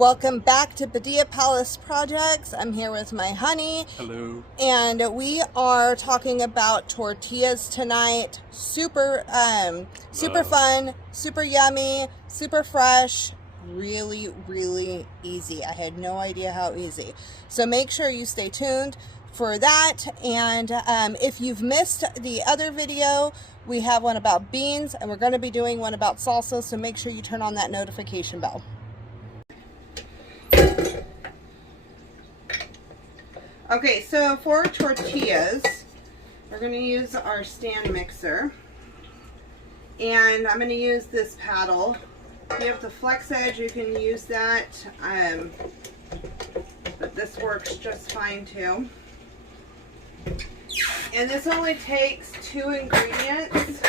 Welcome back to Padilla Palace Projects. I'm here with my honey. Hello. And we are talking about tortillas tonight. Super fun, super yummy, super fresh, really easy. I had no idea how easy. So make sure you stay tuned for that. And if you've missed the other video, we have one about beans and we're going to be doing one about salsa. So make sure you turn on that notification bell. Okay, so for tortillas, we're going to use our stand mixer, and I'm going to use this paddle. If you have the flex edge, you can use that, but this works just fine too. And this only takes 2 ingredients.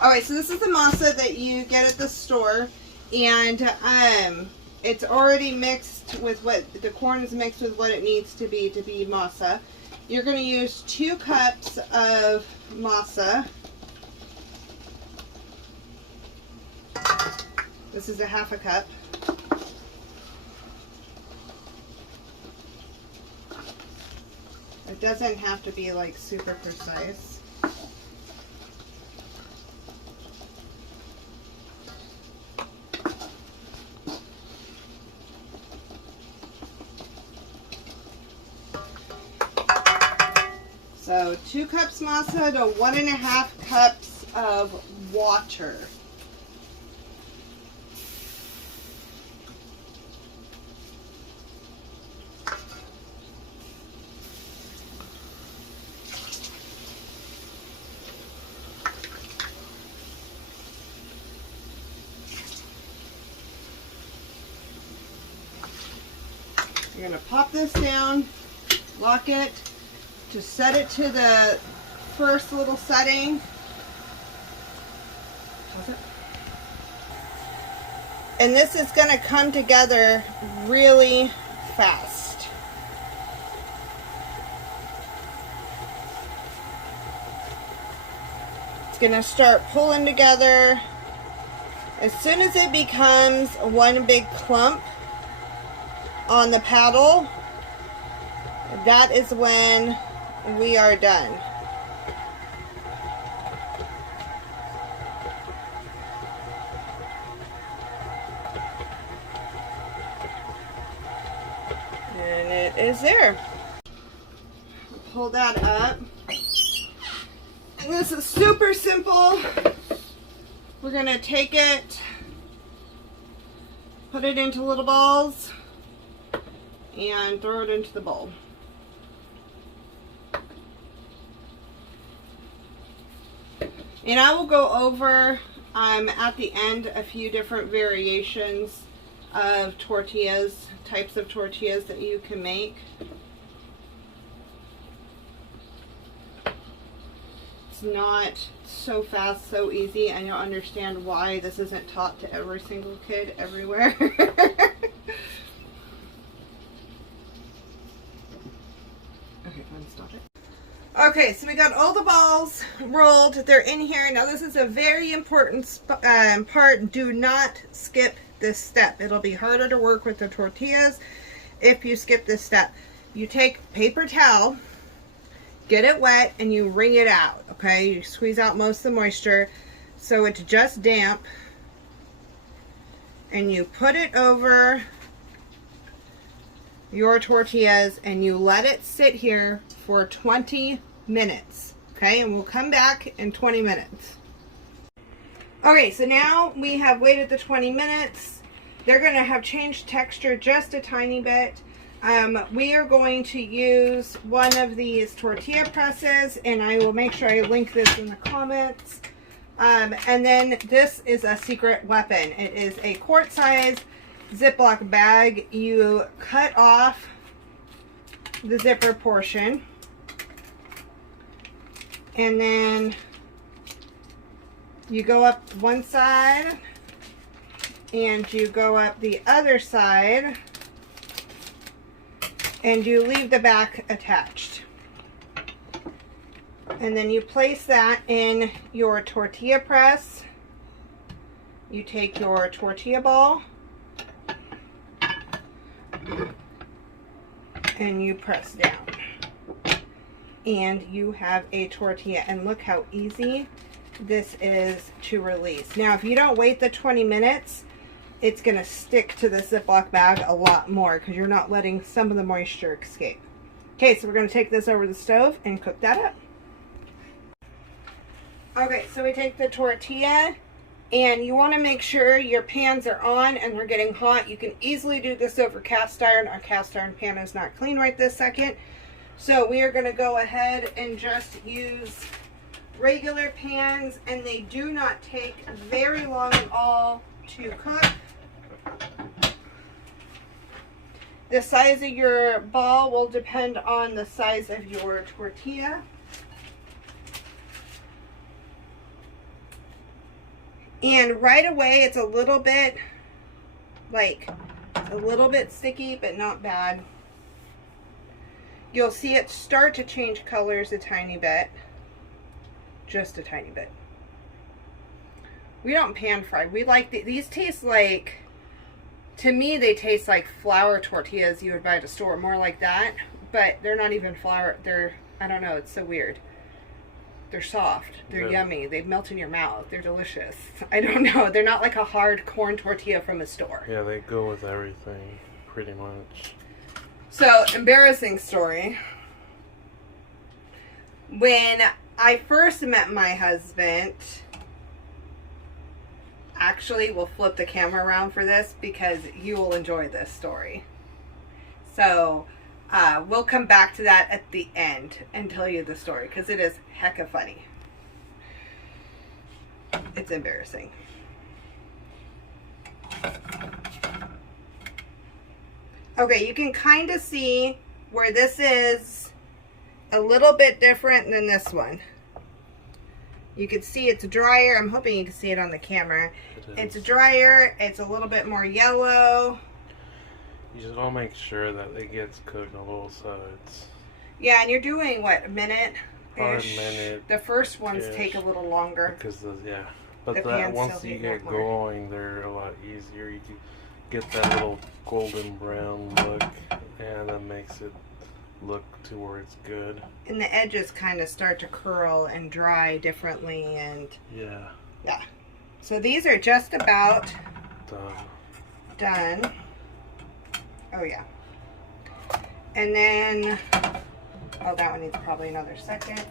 Alright, so this is the masa that you get at the store, and it's already mixed with what the corn is mixed with what it needs to be masa. You're going to use 2 cups of masa. This is a half a cup. It doesn't have to be like super precise. So 2 cups masa to 1.5 cups of water. You're going to pop this down, lock it, to set it to the first little setting. And this is going to come together really fast. It's going to start pulling together. As soon as it becomes one big clump on the paddle, that is when we are done. And it is there. Pull that up. And this is super simple. We're going to take it, put it into little balls, and throw it into the bowl. And I will go over at the end a few different variations of tortillas, types of tortillas that you can make. It's not so fast, so easy, and you'll understand why this isn't taught to every single kid everywhere. Okay, so we got all the balls rolled. They're in here. Now this is a very important part. Do not skip this step. It'll be harder to work with the tortillas if you skip this step. You take paper towel, get it wet, and you wring it out. Okay, you squeeze out most of the moisture so it's just damp. And you put it over your tortillas and you let it sit here for 20 minutes. Okay, and we'll come back in 20 minutes. Okay, so now we have waited the 20 minutes. They're going to have changed texture just a tiny bit. We are going to use one of these tortilla presses, and I will make sure I link this in the comments. And then this is a secret weapon. It is a quart size Ziploc bag. You cut off the zipper portion, and then you go up one side and you go up the other side, and you leave the back attached. And then you place that in your tortilla press. you take your tortilla ball and you press down. And you have a tortilla. And look how easy this is to release. Now, if you don't wait the 20 minutes, it's going to stick to the Ziploc bag a lot more because you're not letting some of the moisture escape. Okay, so we're going to take this over the stove and cook that up. Okay, so we take the tortilla, and you want to make sure your pans are on and they're getting hot. You can easily do this over cast iron. Our cast iron pan is not clean right this second. So we are going to go ahead and just use regular pans, and they do not take very long at all to cook. The size of your ball will depend on the size of your tortilla. And right away, it's a little bit sticky, but not bad. You'll see it start to change colors a tiny bit. Just a tiny bit. We don't pan fry. We like these taste like, to me, they taste like flour tortillas you would buy at a store, more like that. But they're not even flour. They're, I don't know, it's so weird. They're soft. They're yummy. They melt in your mouth. They're delicious. I don't know. They're not like a hard corn tortilla from a store. Yeah, they go with everything, pretty much. So, embarrassing story. When I first met my husband, actually, we'll flip the camera around for this because you will enjoy this story. So, we'll come back to that at the end and tell you the story because it is hecka funny. It's embarrassing. Okay, you can kind of see where this is a little bit different than this one. You can see it's drier. I'm hoping you can see it on the camera. It's drier. It's a little bit more yellow. You just want to make sure that it gets cooked on both sides. Yeah, and you're doing, what, a minute? About a minute. The first ones take a little longer. Because, but that once you get going, they're a lot easier. You can get that little golden brown look, and that makes it look to where it's good. And the edges kind of start to curl and dry differently, and yeah. So these are just about done. Oh yeah. And then, oh, that one needs probably another second.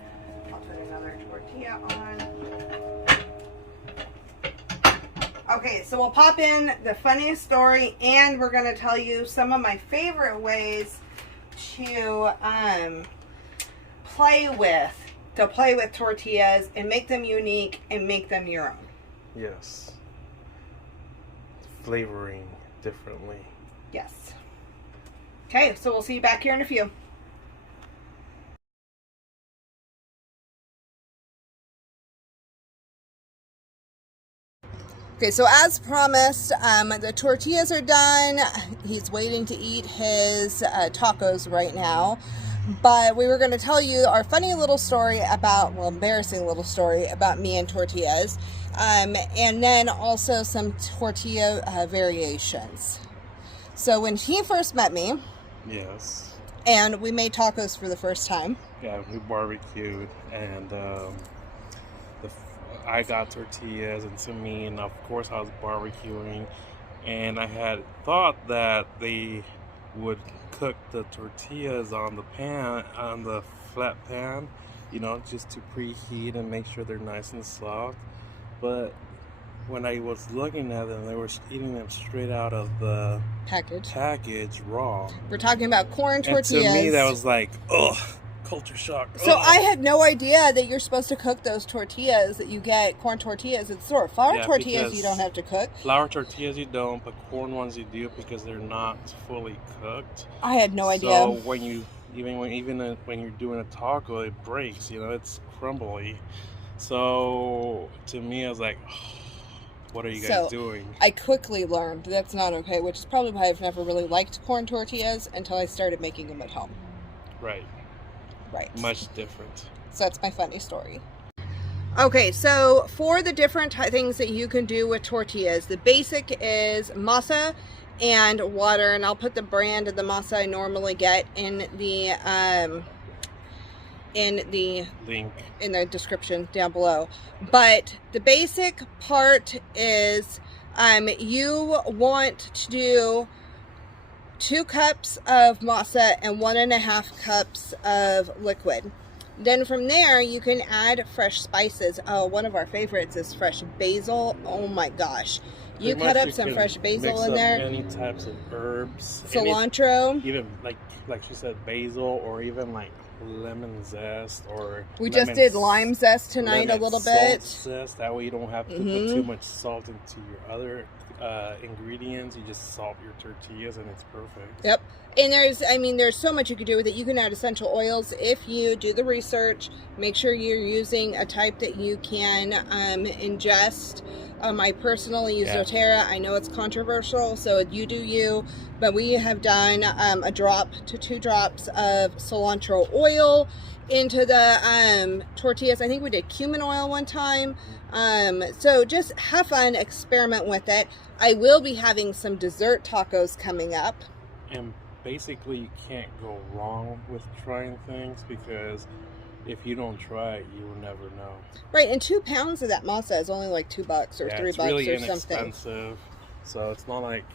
I'll put another tortilla on. Okay, so we'll pop in the funniest story, and we're going to tell you some of my favorite ways to play with tortillas and make them unique and make them your own. Yes. Flavoring differently. Yes. Okay, so we'll see you back here in a few. Okay, so as promised, the tortillas are done. He's waiting to eat his tacos right now. But we were going to tell you our funny little story about, well, embarrassing little story about me and tortillas. And then also some tortilla variations. So when he first met me, yes, and we made tacos for the first time. Yeah, we barbecued, and I got tortillas, and to me, and of course I was barbecuing, and I had thought that they would cook the tortillas on the pan, on the flat pan, you know, just to preheat and make sure they're nice and soft. But when I was looking at them, they were eating them straight out of the package raw. We're talking about corn tortillas. And to me, that was like, ugh, culture shock. So I had no idea that you're supposed to cook those tortillas that you get, corn tortillas at the store. Flour tortillas you don't have to cook. Flour tortillas you don't, but corn ones you do because they're not fully cooked. I had no idea. So when you even when you're doing a taco, it breaks. You know, it's crumbly. So to me, I was like, oh, what are you guys doing? I quickly learned that's not okay, which is probably why I've never really liked corn tortillas until I started making them at home. Right. Right. Much different. So that's my funny story. Okay, so for the different things that you can do with tortillas, the basic is masa and water, and I'll put the brand of the masa I normally get in the link in the description down below. But the basic part is you want to do 2 cups of masa and 1.5 cups of liquid. Then from there, you can add fresh spices. Oh, one of our favorites is fresh basil. Oh my gosh. You cut up some fresh basil in there. Any types of herbs. Cilantro. Even like she said, basil, or even like lemon zest, or we just did lime zest tonight a little bit. Zest. That way you don't have to put too much salt into your other ingredients. You just salt your tortillas and it's perfect. Yep. And there's so much you can do with it. You can add essential oils if you do the research. Make sure you're using a type that you can ingest. I personally use doTERRA. I know it's controversial, so you do you. But we have done a drop to 2 drops of cilantro oil into the tortillas. I think we did cumin oil one time. So just have fun, experiment with it. I will be having some dessert tacos coming up. And basically you can't go wrong with trying things, because if you don't try it, you will never know. Right, and 2 pounds of that masa is only like $2 or $3 it's really or something. Inexpensive, so it's not like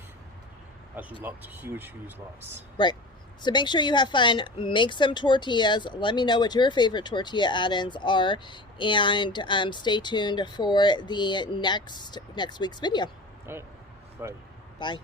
a huge loss. Right. So make sure you have fun, make some tortillas, let me know what your favorite tortilla add-ins are, and stay tuned for the next week's video. All right, bye. Bye.